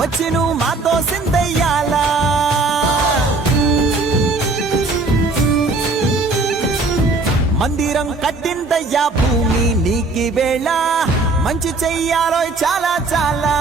వచ్చి నువ్వు మాతో సిందయ్యాలా మందిరం కట్టిందయ్యా భూమి నీకి వేళ మంచి చెయ్యాలో చాలా చాలా